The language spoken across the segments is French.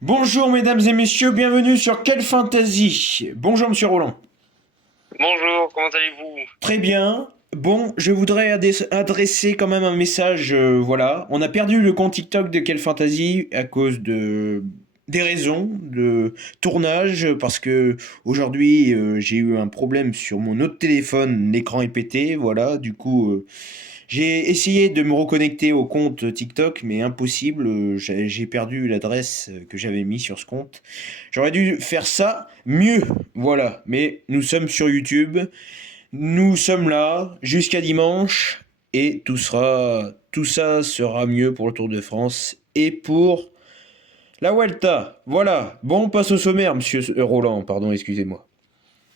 Bonjour mesdames et messieurs, bienvenue sur Quelle Fantasy. Bonjour monsieur Roland. Bonjour, comment allez-vous? Très bien. Bon, je voudrais adresser quand même un message, voilà. On a perdu le compte TikTok de Quelle Fantasy à cause de des raisons de tournage parce que aujourd'hui j'ai eu un problème sur mon autre téléphone, l'écran est pété, voilà. Du coup, j'ai essayé de me reconnecter au compte TikTok, mais impossible. J'ai perdu l'adresse que j'avais mis sur ce compte. J'aurais dû faire ça mieux, voilà. Mais nous sommes sur YouTube, nous sommes là jusqu'à dimanche, et tout ça sera mieux pour le Tour de France et pour la Vuelta. Voilà. Bon, on passe au sommaire, Monsieur Roland. Pardon, excusez-moi.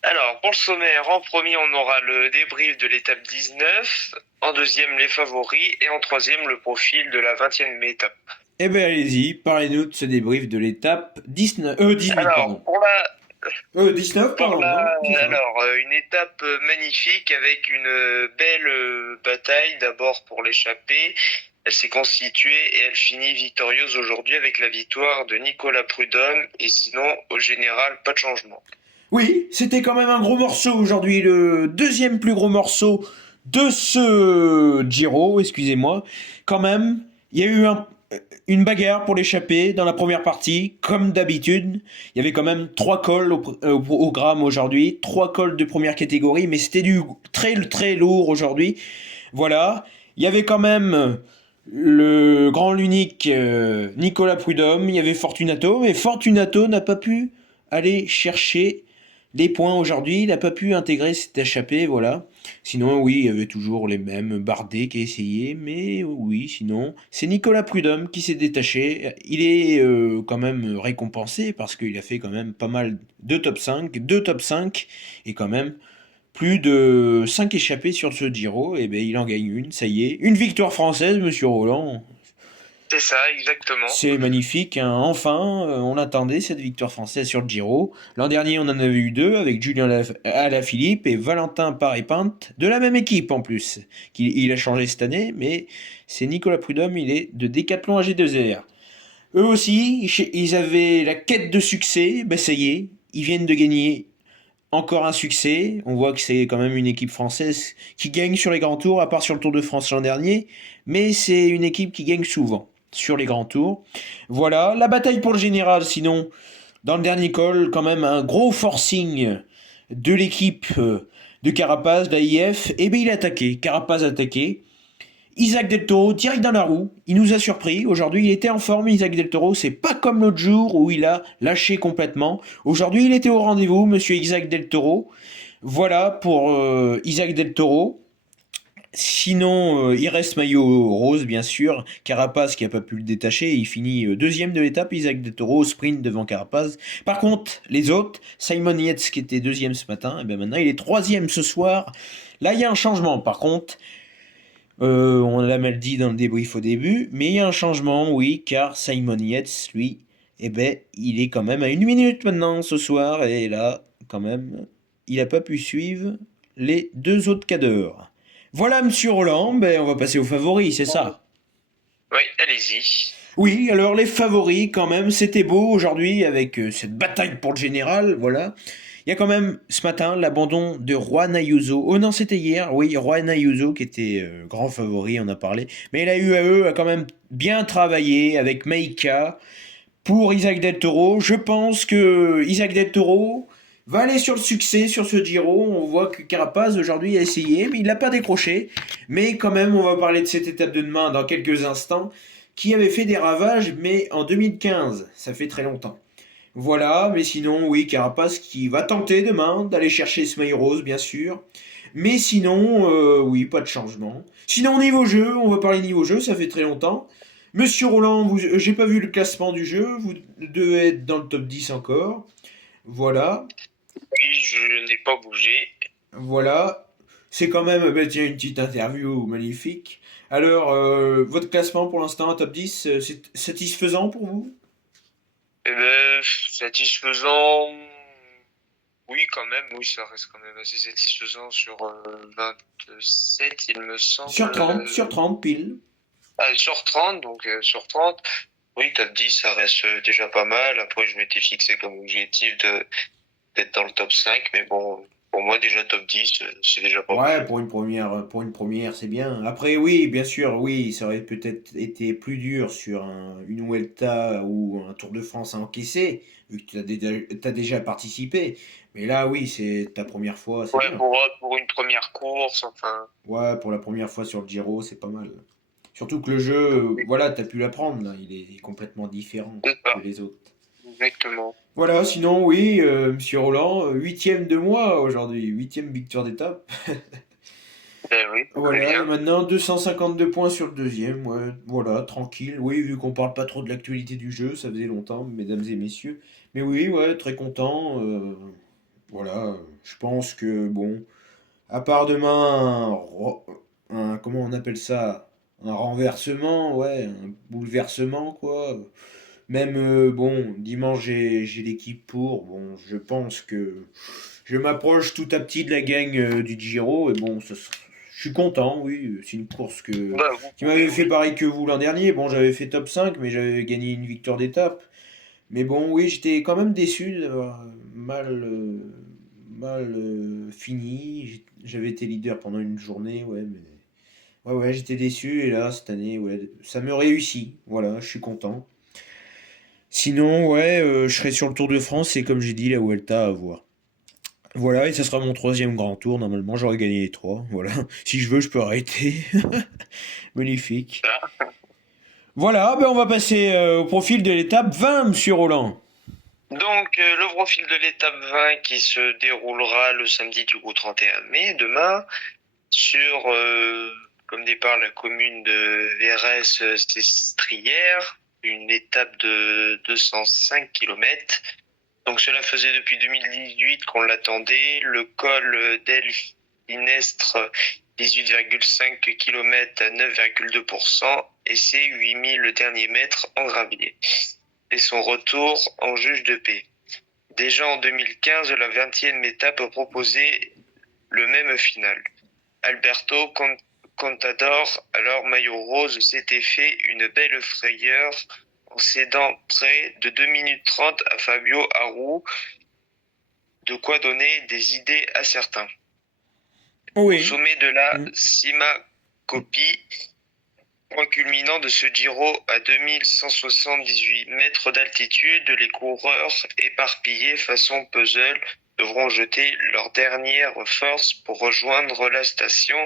Alors, pour le sommaire, en premier, on aura le débrief de l'étape 19, en deuxième, les favoris, et en troisième, le profil de la 20e étape. Eh ben allez-y, parlez-nous de ce débrief de l'étape 19, 18, Alors, pardon. pour la, 19, pour pardon, la, hein, 19. une étape magnifique avec une belle bataille, d'abord pour l'échappée. Elle s'est constituée et elle finit victorieuse aujourd'hui avec la victoire de Nicolas Prudhomme, et sinon, au général, pas de changement. Oui, c'était quand même un gros morceau aujourd'hui, le deuxième plus gros morceau de ce Giro, excusez-moi. Quand même, il y a eu une bagarre pour l'échapper dans la première partie, comme d'habitude. Il y avait quand même trois cols au gramme aujourd'hui, trois cols de première catégorie, mais c'était du très très lourd aujourd'hui. Voilà, il y avait quand même le grand l'unique Nicolas Prudhomme, il y avait Fortunato, mais Fortunato n'a pas pu aller chercher les points aujourd'hui, il n'a pas pu intégrer cette échappée, voilà. Sinon, oui, il y avait toujours les mêmes Bardet qui a essayé, mais oui, sinon, c'est Nicolas Prudhomme qui s'est détaché. Il est quand même récompensé parce qu'il a fait quand même pas mal de top 5, deux top 5, et quand même plus de 5 échappées sur ce Giro, et ben il en gagne une, ça y est. Une victoire française, monsieur Roland. C'est ça, exactement. C'est magnifique, hein. Enfin, on attendait cette victoire française sur le Giro. L'an dernier, on en avait eu deux avec Julien Alaphilippe et Valentin Paré-Pinte, de la même équipe en plus. Il a changé cette année, mais c'est Nicolas Prudhomme, il est de Décathlon AG2R. Eux aussi, ils avaient la quête de succès, ben ça y est, ils viennent de gagner encore un succès. On voit que c'est quand même une équipe française qui gagne sur les grands tours, à part sur le Tour de France l'an dernier. Mais c'est une équipe qui gagne souvent sur les grands tours. Voilà, la bataille pour le général, sinon, dans le dernier col, quand même un gros forcing de l'équipe de Carapaz, d'AIF. Et bien il a attaqué, Carapaz a attaqué. Isaac Del Toro, direct dans la roue, il nous a surpris. Aujourd'hui, il était en forme, Isaac Del Toro. C'est pas comme l'autre jour où il a lâché complètement. Aujourd'hui, il était au rendez-vous, monsieur Isaac Del Toro. Voilà pour Isaac Del Toro. Sinon, il reste maillot rose, bien sûr. Carapaz qui a pas pu le détacher. Il finit deuxième de l'étape. Isaac Del Toro au sprint devant Carapaz. Par contre, les autres, Simon Yates qui était deuxième ce matin, et bien maintenant il est troisième ce soir. Là, il y a un changement. Par contre, on l'a mal dit dans le débrief au début, mais il y a un changement, oui, car Simon Yates, lui, eh ben, il est quand même à une minute maintenant ce soir, et là, quand même, il n'a pas pu suivre les deux autres cadors. Voilà, monsieur Roland, ben, on va passer aux favoris, c'est ça? Oui, allez-y. Oui, alors les favoris, quand même, c'était beau aujourd'hui avec cette bataille pour le général, voilà. Il y a quand même ce matin l'abandon de Juan Ayuso. Oh non, c'était hier, oui, Juan Ayuso qui était grand favori, on a parlé. Mais la UAE a quand même bien travaillé avec Meika pour Isaac Del Toro. Je pense que Isaac Del Toro va aller sur le succès sur ce Giro. On voit que Carapaz aujourd'hui a essayé, mais il l'a pas décroché. Mais quand même, on va parler de cette étape de demain dans quelques instants, qui avait fait des ravages, mais en 2015, ça fait très longtemps. Voilà, mais sinon, oui, Carapace qui va tenter demain d'aller chercher ce maillot rose, bien sûr. Mais sinon, oui, pas de changement. Sinon, niveau jeu, on va parler niveau jeu, ça fait très longtemps. Monsieur Roland, j'ai pas vu le classement du jeu, vous devez être dans le top 10 encore. Voilà, Oui, je n'ai pas bougé. voilà. C'est quand même, bah, tiens, une petite interview magnifique. Alors, votre classement pour l'instant, top 10, c'est satisfaisant pour vous? Eh ben, satisfaisant. Oui, quand même. Oui, ça reste quand même assez satisfaisant sur 27, il me semble. Sur 30 pile. Sur 30, donc sur 30. Oui, top 10, ça reste déjà pas mal. Après, je m'étais fixé comme objectif d'être dans le top 5, mais bon, pour moi, déjà top 10, c'est déjà pas mal. Ouais, pour une première, c'est bien. Après, oui, bien sûr, oui, ça aurait peut-être été plus dur sur une Vuelta ou un Tour de France à encaisser, vu que t'as déjà participé. Mais là, oui, c'est ta première fois, c'est Ouais, bien. pour une première course, enfin, Ouais, pour la première fois sur le Giro, c'est pas mal. Surtout que le jeu, voilà, t'as pu l'apprendre, là, il est complètement différent c'est que ça, les autres. exactement. Voilà, sinon, oui, Monsieur Roland, huitième de moi aujourd'hui, huitième victoire d'étape. Ben oui, c'est très Voilà, et bien. maintenant 252 points sur le deuxième, ouais, voilà, tranquille. Oui, vu qu'on parle pas trop de l'actualité du jeu, ça faisait longtemps, mesdames et messieurs. Mais oui, ouais, très content. Voilà, je pense que, bon, à part demain, comment on appelle ça? Un renversement, ouais, un bouleversement, quoi. Même, bon, dimanche, j'ai l'équipe pour. Bon, je pense que je m'approche tout à petit de la gagne du Giro. Et bon, je suis content, oui. C'est une course Bah, vous qui pouvez, m'avait fait oui. pareil que vous l'an dernier. Bon, j'avais fait top 5 mais j'avais gagné une victoire d'étape. Mais bon, oui, j'étais quand même déçu d'avoir mal fini. J'avais été leader pendant une journée, ouais, mais. Ouais, ouais, j'étais déçu. Et là, cette année, ouais, ça me réussit. Voilà, je suis content. Sinon, ouais, je serai sur le Tour de France et comme j'ai dit, la Vuelta à voir. Voilà, et ça sera mon troisième grand tour. Normalement, j'aurai gagné les trois. Voilà. Si je veux, je peux arrêter. Magnifique. Voilà, ben on va passer au profil de l'étape 20, monsieur Roland. Donc, le profil de l'étape 20 qui se déroulera le samedi du coup 31 mai, demain, sur, comme départ, la commune de Vérès-Sestrières, une étape de 205 kilomètres. Donc, cela faisait depuis 2018 qu'on l'attendait. Le col d'Elfinestre, 18,5 km à 9,2%, et c'est 8000 derniers mètres en gravier. Et son retour en juge de paix. Déjà en 2015, la 20e étape proposait le même final. Alberto Contador, alors maillot rose, s'était fait une belle frayeur en cédant près de 2 minutes 30 à Fabio Aru, de quoi donner des idées à certains. Au Oui. sommet de la Mm. Cima Coppi, point culminant de ce Giro à 2178 mètres d'altitude, les coureurs éparpillés façon puzzle devront jeter leur dernière force pour rejoindre la station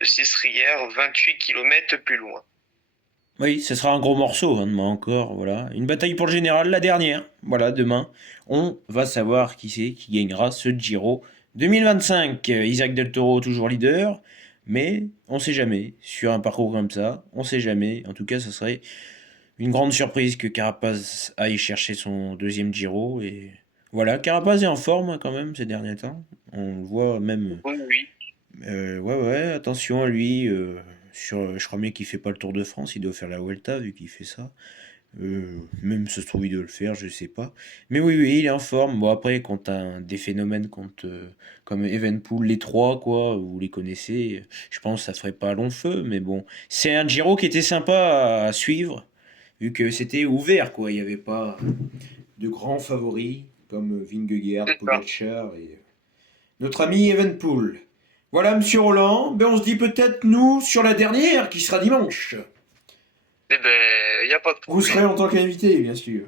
de Sestrières 28 km plus loin. Oui, ce sera un gros morceau, hein, demain encore. Voilà. Une bataille pour le général, la dernière. Voilà, demain, on va savoir qui c'est qui gagnera ce Giro 2025. Isaac Del Toro, toujours leader. Mais on sait jamais. Sur un parcours comme ça, on sait jamais. En tout cas, ça serait une grande surprise que Carapaz aille chercher son deuxième Giro. Et voilà, Carapaz est en forme hein, quand même ces derniers temps. On le voit même. Oui, oui. Ouais, ouais, attention à lui. Je crois bien qu'il fait pas le Tour de France. Il doit faire la Vuelta vu qu'il fait ça. Même se trouve il doit le faire, je sais pas. Mais oui, oui, il est en forme. Bon après, quand t'as des phénomènes comme Evenpool, les trois quoi, vous les connaissez. Je pense que ça ferait pas long feu, mais bon, c'est un Giro qui était sympa à suivre vu que c'était ouvert, quoi. Il n'y avait pas de grands favoris comme Vingegaard, C'est ça. Pogacar et notre ami Evenpool. Voilà, monsieur Roland. Ben, on se dit peut-être, nous, sur la dernière, qui sera dimanche. Eh ben, il n'y a pas de Vous serez problème. en tant qu'invité, bien sûr.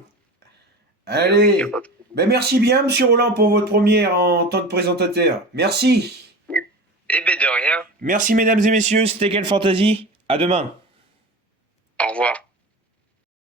Eh oui, il n'y a Allez. pas de Ben, merci bien, monsieur Roland, pour votre première en tant que présentateur. Merci. problème. Eh ben, de rien. Merci, mesdames et messieurs. C'était Quelle Fantasy. À demain. Au revoir.